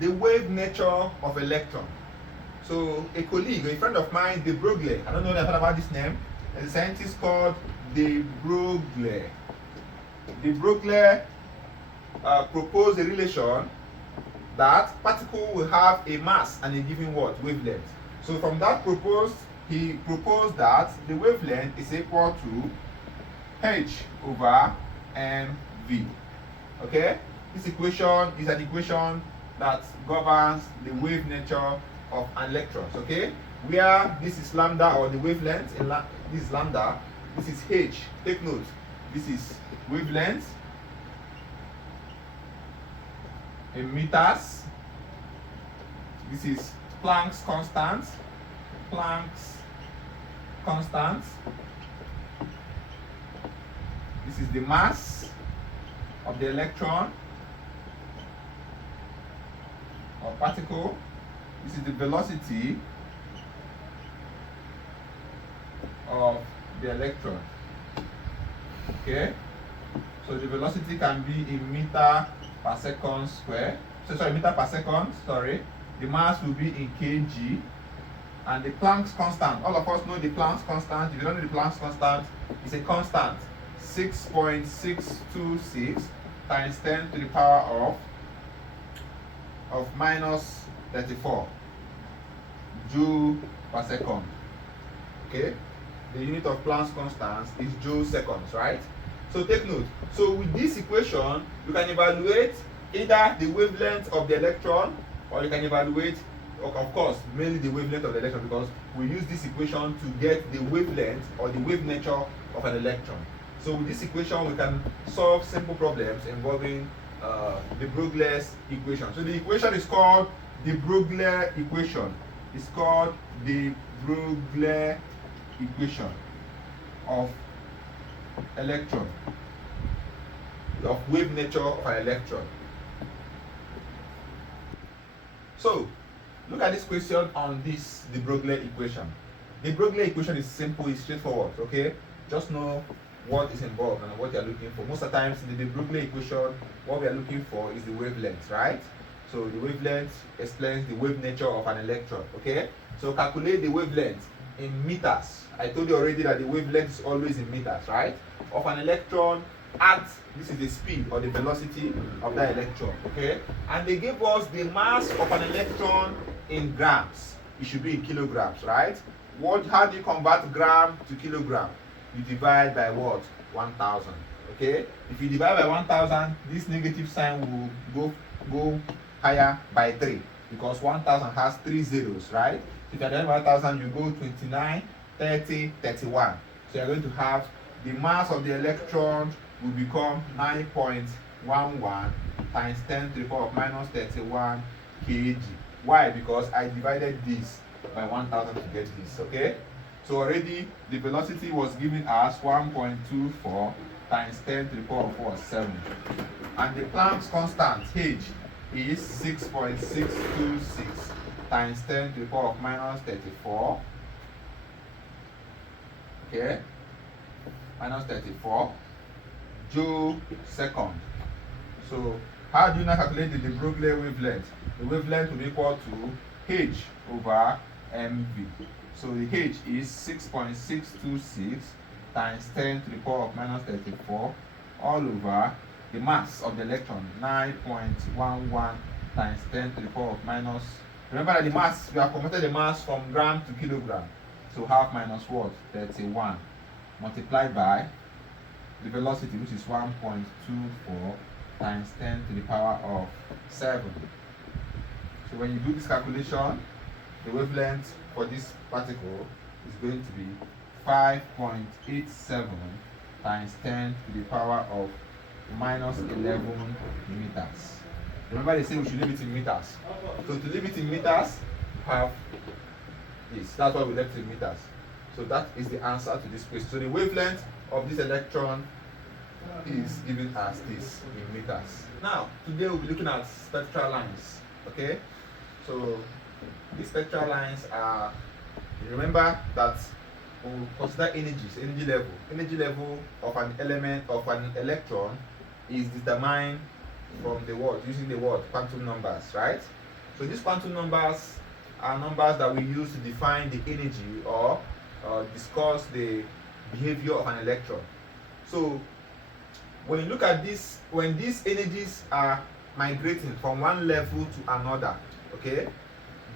the wave nature of electron. So a colleague, a friend of mine, de Broglie, I don't know anything about this name, a scientist called de Broglie. De Broglie proposed a relation that particle will have a mass and a given what? Wavelength. So from that he proposed that the wavelength is equal to h over mv. Okay? This equation is an equation that governs the wave nature of an electron. Okay? Where this is lambda, or the wavelength, this is lambda, this is h. Take note. This is wavelength in meters. This is Planck's constant. Planck's constant. This is the mass of the electron or particle. This is the velocity of the electron. Okay? So the velocity can be in meter per second square. Meter per second, sorry. The mass will be in kg. And the Planck's constant, all of us know the Planck's constant. If you don't know the Planck's constant, it's a constant. 6.626 times 10 to the power of minus 34 joule per second. Okay? The unit of Planck's constant is joule seconds, right? So take note. So with this equation, you can evaluate either the wavelength of the electron, or you can evaluate, of course, mainly the wavelength of the electron, because we use this equation to get the wavelength or the wave nature of an electron. So with this equation, we can solve simple problems involving de Broglie's equation. So the equation is called de Broglie equation. It's called the Broglie equation of electron, of wave nature of an electron. So look at this question on this de Broglie equation. The Broglie equation is simple, it's straightforward. Okay, just know what is involved and what you are looking for. Most of the times in the de Broglie equation, what we are looking for is the wavelength, right? So the wavelength explains the wave nature of an electron. Okay, so calculate the wavelength in meters. I told you already that the wavelength is always in meters, right? Of an electron at, this is the speed or the velocity of that electron. Okay, and they gave us the mass of an electron in grams. It should be in kilograms, right? How do you convert gram to kilogram? You divide by what? 1000. Okay, if you divide by 1000, this negative sign will go higher by 3, because 1000 has 3 zeros, right? If you divide by 1000, you go 29, 30, 31. So you're going to have the mass of the electron will become 9.11 times 10 to the power of minus 31 kg. Why? Because I divided this by 1000 to get this. Okay, so already the velocity was given as 1.24 times 10 to the power of 7, and the Planck's constant h is 6.626 times 10 to the power of minus 34. Okay, minus 34 joule second. So how do you now calculate the de Broglie wavelength? The wavelength will be equal to h over mv. So the h is 6.626 times 10 to the power of minus 34 all over the mass of the electron, 9.11 times 10 to the power of minus. Remember that the mass, we have converted the mass from gram to kilogram. So half minus what? 31 multiplied by the velocity, which is 1.24 times 10 to the power of 7. So when you do this calculation, the wavelength for this particle is going to be 5.87 times 10 to the power of minus 11 meters. Remember they say we should leave it in meters. So to leave it in meters, have this. That's why we left it in meters. So that is the answer to this question. So the wavelength of this electron is given as this in meters. Now, today we'll be looking at spectral lines. Okay? So these spectral lines are, remember that we'll consider energies, energy level. Energy level of an element, of an electron, is determined from the word, using the word quantum numbers, right? So these quantum numbers are numbers that we use to define the energy or discuss the behavior of an electron. So when you look at this, when these energies are migrating from one level to another, okay,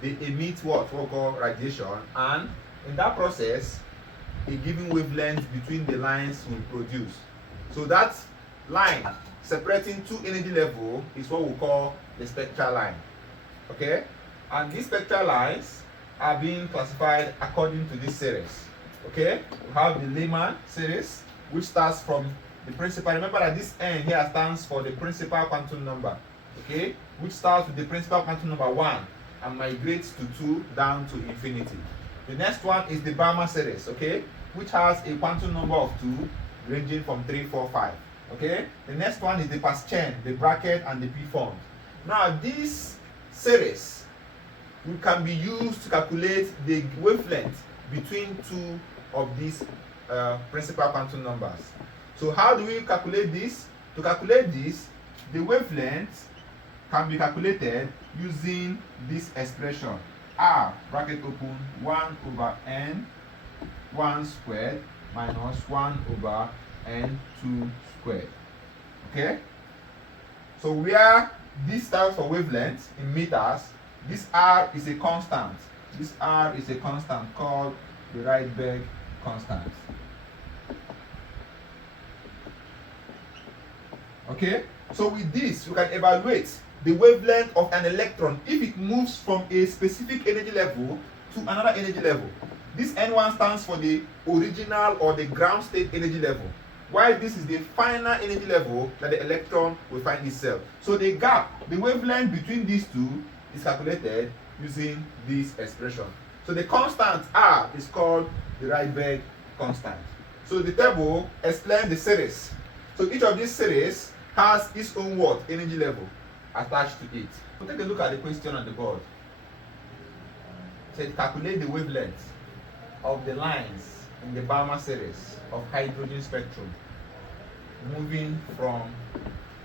they emit what we call radiation, and in that process a given wavelength between the lines will produce. So that line separating two energy level is what we call the spectral line, okay, and these spectral lines are being classified according to this series. Okay, we have the Lyman series, which starts from the principal. Remember that this n here stands for the principal quantum number, okay, which starts with the principal quantum number 1 and migrates to 2 down to infinity. The next one is the Balmer series, okay, which has a quantum number of 2 ranging from 3, 4, 5. Okay, the next one is the Paschen, the bracket, and the P formed. Now this series can be used to calculate the wavelength between two of these principal quantum numbers. So how do we calculate this? To calculate this, the wavelength can be calculated using this expression r bracket open 1 over n 1 squared minus 1 over n2 squared. Okay, so where this stands for wavelength in meters, this r is a constant. This r is a constant called the Rydberg constant. Okay, so with this you can evaluate the wavelength of an electron if it moves from a specific energy level to another energy level. This n1 stands for the original or the ground state energy level, while this is the final energy level that the electron will find itself. So the gap, the wavelength between these two, is calculated using this expression. So the constant r is called the Rydberg constant. So the table explains the series. So each of these series has its own what energy level attached to it. So take a look at the question on the board. It said calculate the wavelength of the lines in the Balmer series of hydrogen spectrum moving from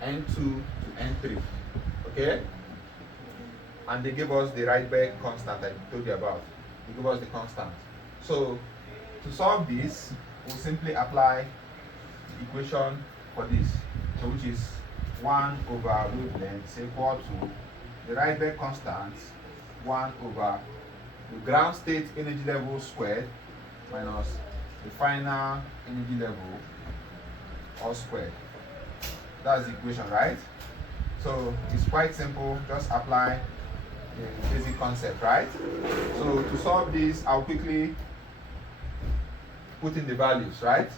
N2 to N3. Okay? And they give us the Rydberg constant I told you about. They give us the constant. So to solve this, we'll simply apply the equation for this, so which is 1 over wavelength is equal to the Rydberg constant 1 over the ground state energy level squared minus the final energy level all squared. That's the equation, right? So it's quite simple, just apply the basic concept, right? So to solve this, I'll quickly put in the values, right?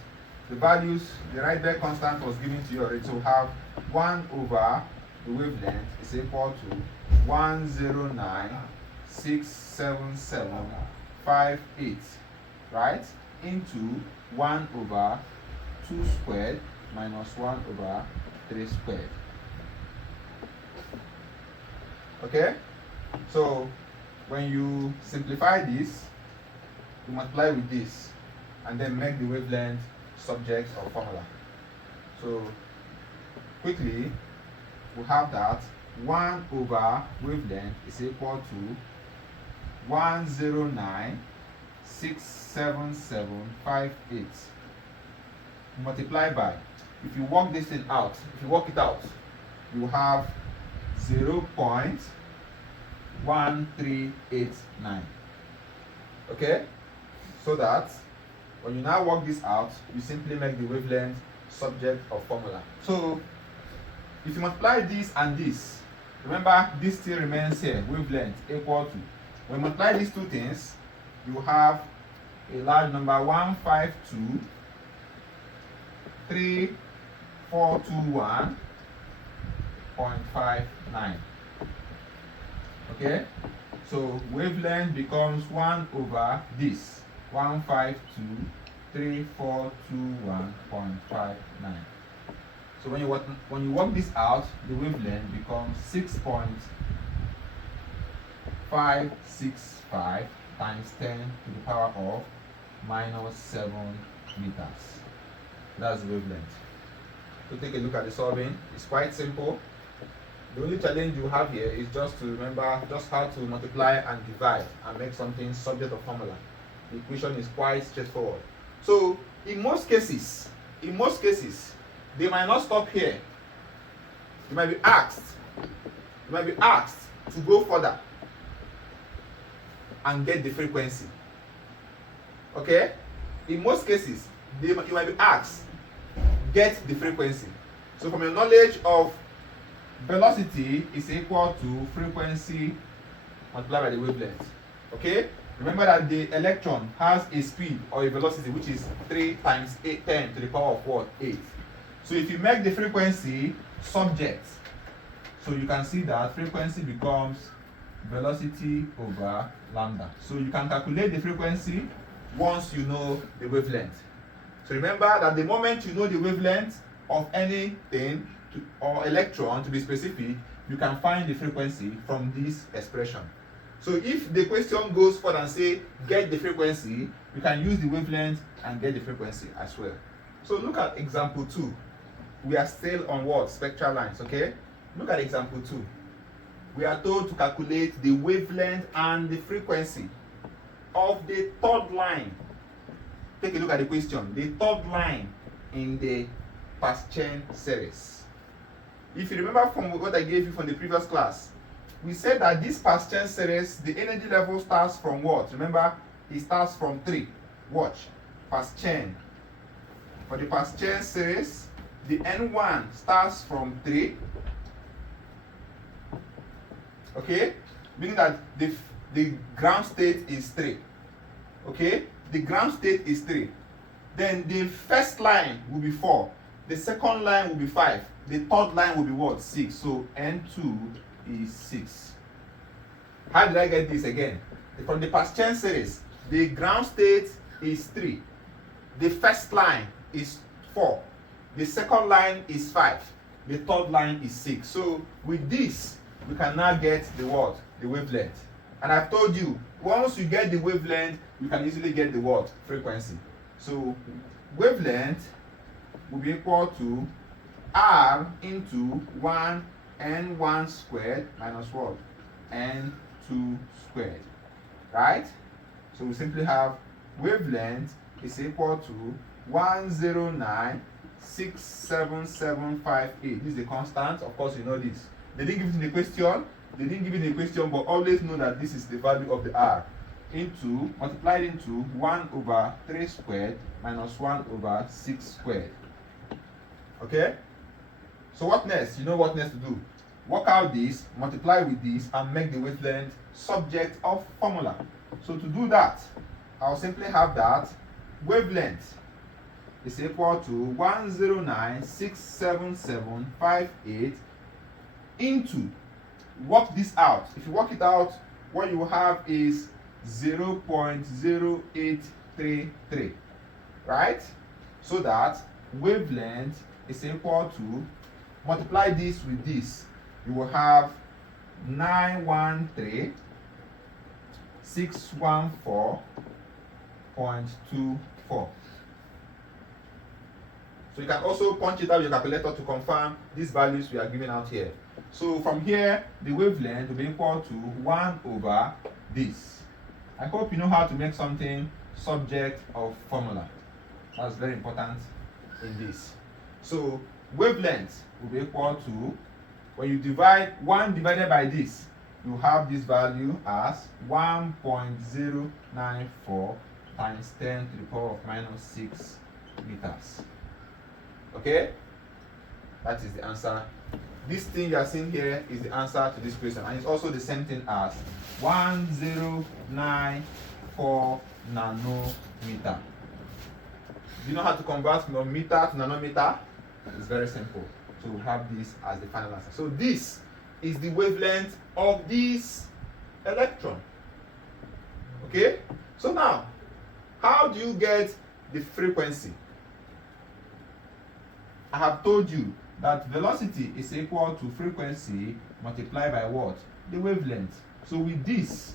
The values, the Rydberg constant was given to you already, so we have 1 over the wavelength is equal to 109,677,58, right, into 1 over 2 squared minus 1 over 3 squared. Okay, so when you simplify this, you multiply with this and then make the wavelength subject of formula. So quickly, we have that 1 over wavelength is equal to 109,677,58 multiplied by, if you work this thing out, if you work it out, you have 0.1389. Okay, so that when you now work this out, you simply make the wavelength subject of formula. So if you multiply this and this, remember this still remains here, wavelength equal to, when you multiply these two things, you have a large number 152,3421.59. Okay, so wavelength becomes 1 over this 152,3421.59. So when you work this out, the wavelength becomes 6.565 times 10 to the power of minus 7 meters. That's the wavelength. So take a look at the solving. It's quite simple. The only challenge you have here is just to remember just how to multiply and divide and make something subject of formula. The equation is quite straightforward. So in most cases, they might not stop here. You might be asked to go further and get the frequency. Okay? In most cases, you might be asked, get the frequency. So from your knowledge of velocity is equal to frequency multiplied by the wavelength. Okay? Remember that the electron has a speed or a velocity which is 3 times 10 to the power of what? 8. So if you make the frequency subject, so you can see that frequency becomes velocity over lambda. So you can calculate the frequency once you know the wavelength. So remember that the moment you know the wavelength of anything or electron, to be specific, you can find the frequency from this expression. So if the question goes further and say get the frequency, you can use the wavelength and get the frequency as well. So look at example 2. We are still on what? Spectral lines, okay? Look at example 2. We are told to calculate the wavelength and the frequency of the third line. Take a look at the question. The third line in the Paschen series. If you remember from what I gave you from the previous class, we said that this Paschen series, the energy level starts from what? Remember, it starts from 3. Watch. Paschen. For the Paschen series, the N1 starts from 3. Okay? Meaning that the ground state is 3. Okay? The ground state is 3. Then the first line will be 4. The second line will be 5. The third line will be what? 6. So N2 is 6. How did I get this again? From the Paschen series, the ground state is 3. The first line is 4. The second line is 5. The third line is 6. So with this, we can now get the what? The wavelength. And I've told you, once you get the wavelength, you can easily get the what? Frequency. So wavelength will be equal to R into 1 N1 squared minus what? N2 squared. Right? So we simply have wavelength is equal to 109.67758. This is the constant. Of course, you know this. They didn't give it in the question. But always know that this is the value of the R. Multiplied into 1 over 3 squared minus 1 over 6 squared. Okay? So what next? You know what next to do. Work out this, multiply with this, and make the wavelength subject of formula. So to do that, I'll simply have that wavelength is equal to 109.67758 into, work this out. If you work it out, what you have is 0.0833, right? So that wavelength is equal to, multiply this with this, you will have 913.614.24. So you can also punch it out with your calculator to confirm these values we are giving out here. So from here, the wavelength will be equal to 1 over this. I hope you know how to make something subject of formula. That's very important in this. So wavelength will be equal to, when you divide 1 divided by this, you have this value as 1.094 times 10 to the power of minus 6 meters. Okay? That is the answer. This thing you are seeing here is the answer to this question, and it's also the same thing as 1094 nanometer. Do you know how to convert from meter to nanometer? It's very simple. So we have this as the final answer. So this is the wavelength of this electron. Okay? So now, how do you get the frequency? I have told you that velocity is equal to frequency multiplied by what? The wavelength. So with this,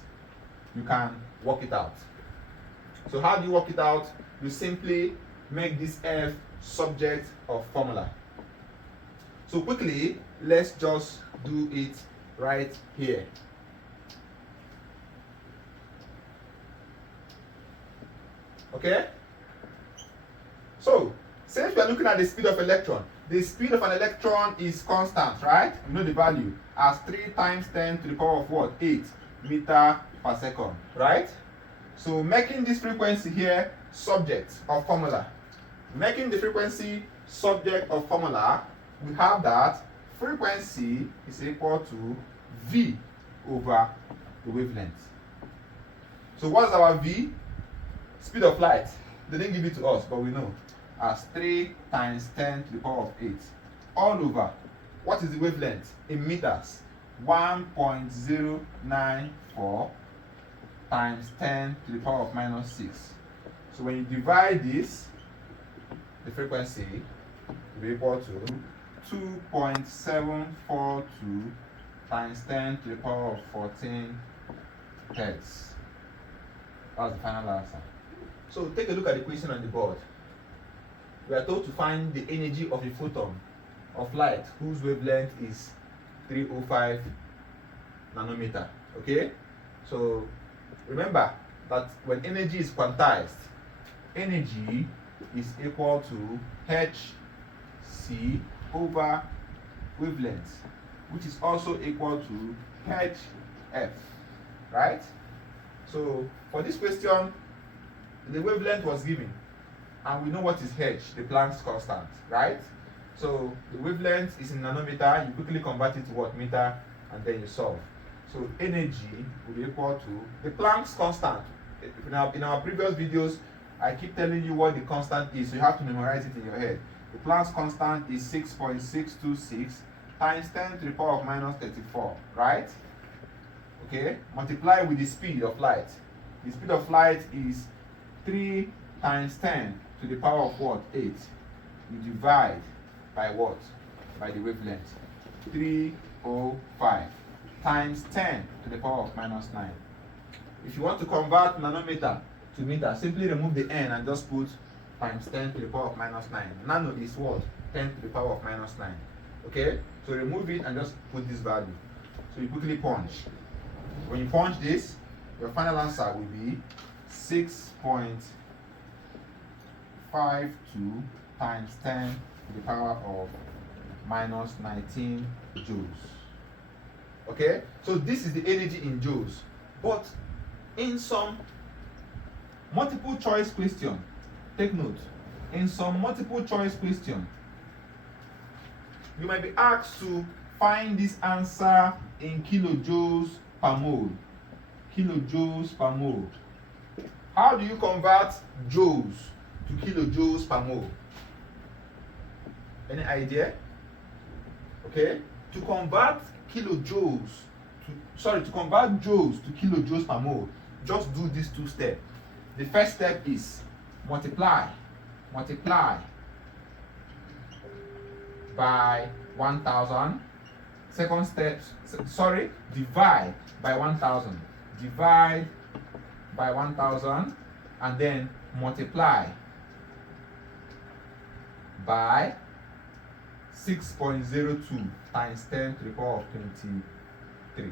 you can work it out. So how do you work it out? You simply make this F subject of formula. So quickly, let's just do it right here. Okay? So, since we are looking at the speed of electron, the speed of an electron is constant, right? You know the value as 3 times 10 to the power of what? 8 meter per second, right? So making this frequency here subject of formula. Making the frequency subject of formula, we have that frequency is equal to V over the wavelength. So what's our V? Speed of light. They didn't give it to us, but we know as 3 times 10 to the power of 8 all over. What is the wavelength in meters? 1.094 times 10 to the power of minus 6. So when you divide this, the frequency will be equal to 2.742 times 10 to the power of 14 hertz. That's the final answer. So take a look at the question on the board. We are told to find the energy of a photon of light whose wavelength is 305 nanometer. Okay? So remember that when energy is quantized, energy is equal to hc over wavelength, which is also equal to hf, right? So for this question, the wavelength was given, and we know what is h, the Planck's constant, right? So the wavelength is in nanometer. You quickly convert it to what? Meter, and then you solve. So energy will be equal to the Planck's constant. In our previous videos, I keep telling you what the constant is, so you have to memorize it in your head. The Planck's constant is 6.626 times 10 to the power of minus 34, right? Okay, multiply with the speed of light. The speed of light is 3 times 10 to the power of what? 8. You divide by what? By the wavelength. 305 times 10 to the power of minus 9. If you want to convert nanometer to meter, simply remove the n and just put times 10 to the power of minus 9. Nano is what? 10 to the power of minus 9. Okay? So remove it and just put this value. So you quickly punch. When you punch this, your final answer will be 6.52 times 10 to the power of minus 19 joules. Okay? So this is the energy in joules. But in some multiple choice question, take note, in some multiple choice question, you might be asked to find this answer in kilojoules per mole. Kilojoules per mole. How do you convert joules to kilojoules per mole? Any idea? Okay? To convert joules to kilojoules per mole, just do these 2 steps. The first step is multiply by 1000. Second step, divide by 1000. Divide by 1000 and then multiply by 6.02 times 10 to the power of 23.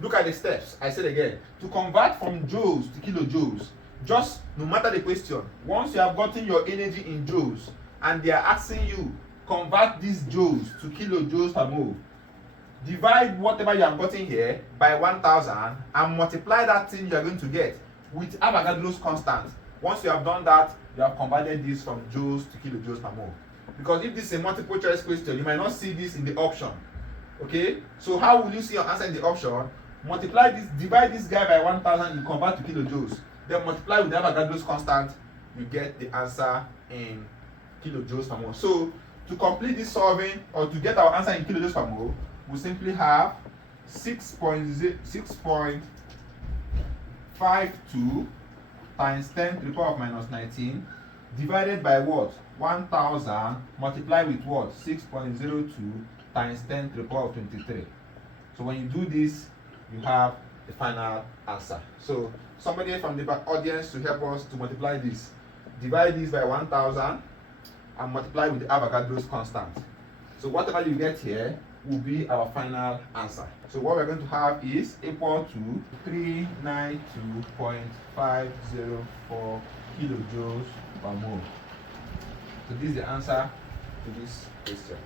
Look at the steps. I said again, to convert from joules to kilojoules, just no matter the question, once you have gotten your energy in joules and they are asking you convert these joules to kilojoules per mole, divide whatever you have gotten here by 1000 and multiply that thing you are going to get with Avogadro's constant. Once you have done that, you have converted this from joules to kilojoules per mole. Because if this is a multiple choice question, you might not see this in the option. Okay, so how will you see your answer in the option? Multiply this, divide this guy by 1000, you convert to kilojoules. Then multiply with the Avogadro's constant, you get the answer in kilojoules per mole. So to complete this solving, or to get our answer in kilojoules per mole, we simply have 6.52 times 10 to the power of minus 19 divided by what? 1000 multiplied with what? 6.02 times 10 to the power of 23. So when you do this, you have the final answer. So somebody from the audience to help us to multiply this. Divide this by 1000 and multiply with the Avogadro's constant. So whatever you get here will be our final answer. So what we're going to have is equal to 392.504 kilojoules per mole. So this is the answer to this question.